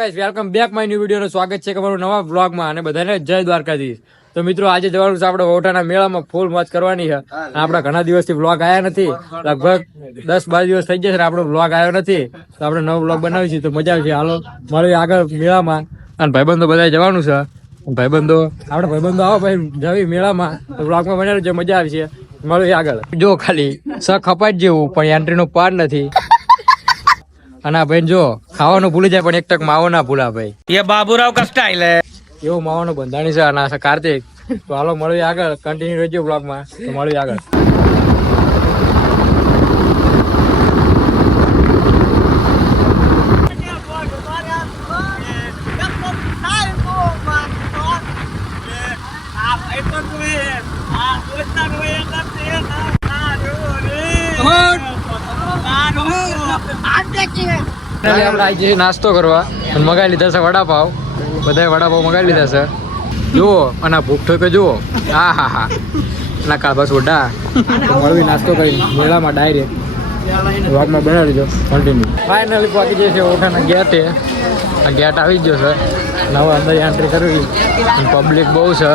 Guys welcome back my new video નું સ્વાગત છે તમારું નવા વ્લોગ માં અને બધાને જય દ્વારકાધીશ. તો મિત્રો આજે જવાનું છે આપણે ઓઠાના મેળામાં ફૂલ મોજ કરવાની છે. આપણા ઘણા દિવસથી વ્લોગ આયા નથી, લગભગ 10-12 દિવસ થઈ ગયા છે આપણો વ્લોગ આવ્યો નથી, તો આપણે નવો વ્લોગ બનાવી છે તો મજા આવશે. હાલો મળીએ આગળ મેળામાં અને ભાઈબંધો બધા જવાનું છે. ભાઈબંધો આવો ભાઈ જવી મેળામાં તો વ્લોગમાં બનાવી છે, મજા આવશે. મળીએ આગળ. જો ખાલી ખપાટ જેવું પણ એન્ટ્રી નો પાર નથી. અને આ ભાઈ જો ખાવાનું ભૂલી જાય પણ એક ટક માવો ના ભૂલા ભાઈ. ये बाबूराव का स्टाइल है. એવું માવાનું બંધાણી છે અને આ કાર્તિક. તો હાલો મળીએ આગળ, કન્ટિન્યુ રહેજો બ્લોગમાં. તો મળીએ આગળ. આપણે આજે નાસ્તો કરવા અને મગાવી લીધા છે વડાપાવ. બધાએ વડાપાવ મગાવી લીધા છે. જુઓ અને ભૂખ ઠોકે જુઓ. હા હા હા ના કા બસ ઓઢા મળવી નાસ્તો કરી મેળામાં ડાયરેક્ટ વ્લોગમાં બનાવી લીધો કન્ટિન્યુ. ફાઇનલી પહોંચી જાય છે ઓઠાના ગેટે. આ ગેટ આવી ગયો છે. નવા અંદર એન્ટ્રી કરવી. પબ્લિક બહુ છે,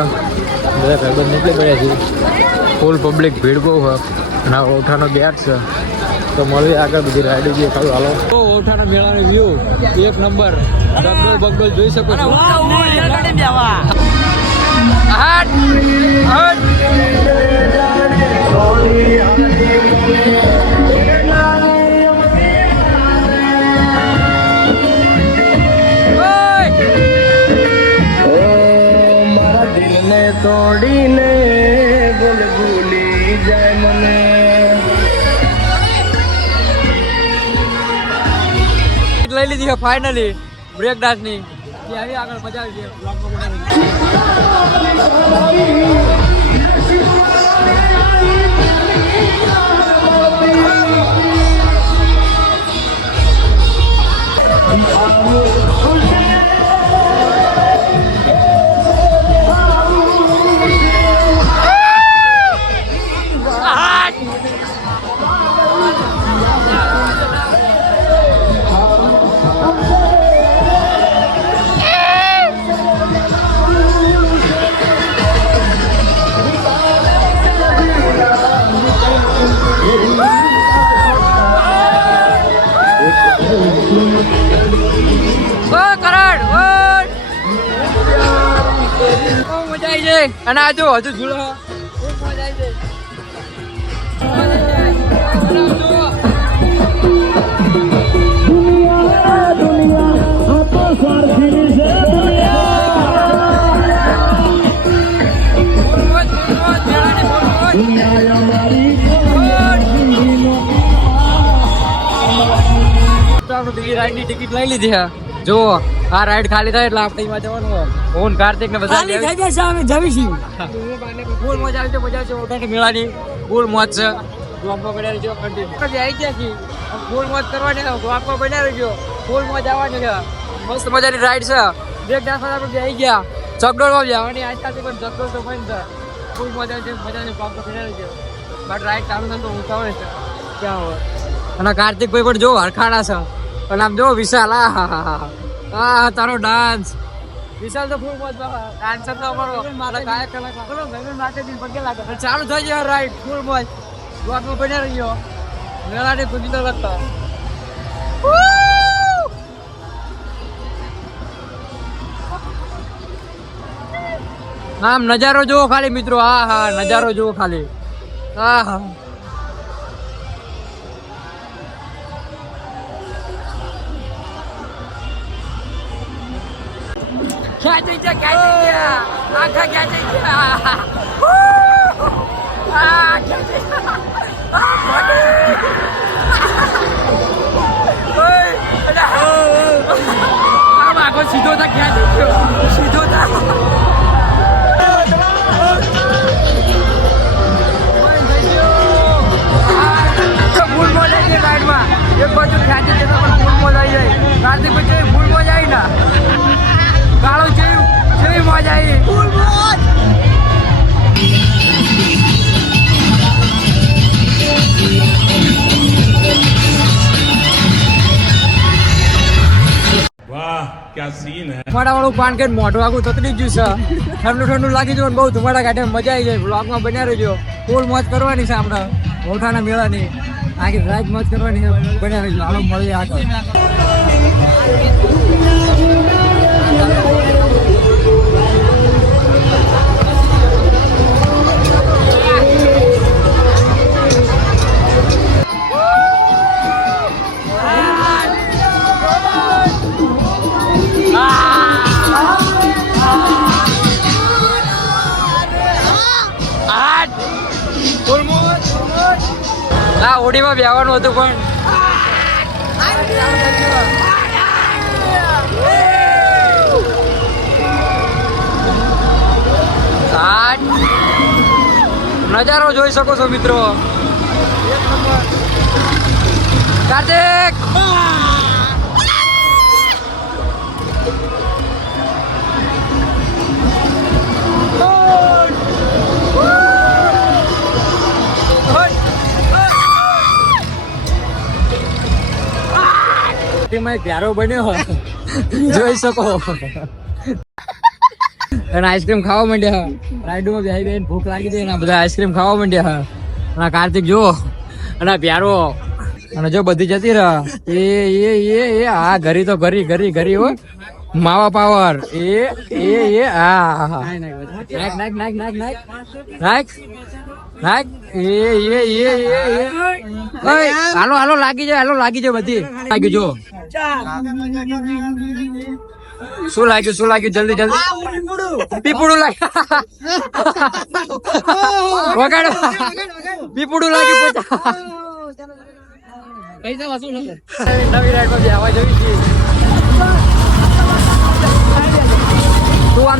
બધા ભાઈબંધ નીકળી પડ્યા છે. ફૂલ પબ્લિક, ભીડ બહુ છે અને ઓઠાનો ગેટ છે. તો મળીએ આગળ બધી રાઈડ જઈએ. ખાલી હાલો. ઓઠાના મેળાનો વ્યૂ એક નંબર. બગડોલ બગડોલ જોઈ શકો છો. મારા દિલને તોડીને બોલ ભૂલી જાય મને. લઈ લીધી છે ફાઇનલી બ્રેક ડાન્સ ની. આગળ મજા આવી છે. અને આ જો હજુ ઝૂલો ખૂબ મજા આવી જાય. રાઈડ ની ટિકિટ લઈ લીધી છે. જો આ રાઈડ ખાલી થાય એટલે આપણે એમાં જવાનું. હું કાર્તિક ને બધા ફૂલ મજા આવી છે. મજા છે ઓઠાની મેળાની ફૂલ મોજ છે. બ્લોગમાં બનાવી જો કન્ટિન્યુ આવી ગયા છીએ. ફૂલ મોજ કરવાની. બ્લોગમાં બનાવી જો ફૂલ મોજ આવવાની છે. મસ્ત મજાની રાઈડ છે. બ્રેક ડાન્સ આપણે આવી ગયા. ચકડોળમાં જવાની આજકાલ પણ ચકડોળ તો બંધ છે. ફૂલ મજા છે. મજાની બ્લોગમાં બનાવી છે. બટ રાઈડ ચાલુ થાય તો ઉતાવળે છે ક્યાં હોય. અને કાર્તિકભાઈ પણ જો હરખાડા છે. અને આમ જો વિશાલ હા તારો ડાન્સ. વિશાલ તો ફૂલ મોજ ડાન્સર તો અમારો ગાયક કલાકાર ચાલુ થઈ જાય રાઈડ ફૂલ મોજ. બ્લોગમાં બન્યા રહ્યો. મેળાની ખુશી તો લગતા આમ નજારો જુઓ ખાલી મિત્રો. હા હા નજારો જુઓ ખાલી. હા હા સીધો था क्या સીધો था. ફૂલ મોજ આવી જાય રાઈડમાં. એક બાજુ ખેંચી જતા પણ ફૂલ મોજ આવી જાય. કાર્તિક ભાઈ ફૂલ મોજ આવી ના ગાળો જેવી મોજ આવી. ફૂલ મોજ. વાહ क्या सीन है। ધુમાડા વાળું પાન કરીને મોઢું આખું તતડી ગયું છે. ઠંડુ ઠંડુ લાગી જવું, બહુ ધુમાડા કાઢે, મજા આવી જાય. બ્લોગમાં બન્યા રહેજો. ફૂલ મોજ કરવાની છે આપણે મોઠાના મેળાની. આખી રાત મોજ કરવાની છે. બન્યા રહેજો. હાલો મળીએ આગળ. આ ઓડીમાં બેવાનું હતું પણ નજારો જોઈ શકો છો મિત્રો. કાર્તિક તેમાં પ્યારો બન્યો જોઈ શકો. અને આઈસ્ક્રીમ ખાવા માંડ્યા. રાઈડમાં બેહી બેહીને ભૂખ લાગી ગઈ ને બધા આઈસ્ક્રીમ ખાવા માંડ્યા. અને કાર્તિક જો અને પ્યારો અને જો બધી જતી રહે એ હા ઘરી તો ઘરી હો માવા પાવર એ હા નાખ હાલો લાગી જાય બધી લાગ્યું જો. શું લાગ્યું જલ્દી પીપુડું લાગ્યું. વગાડો પીપુડું લાગ્યું. પૈસા વસૂલ નવી રાઈડ પર આવવા જવી છે. તું આમ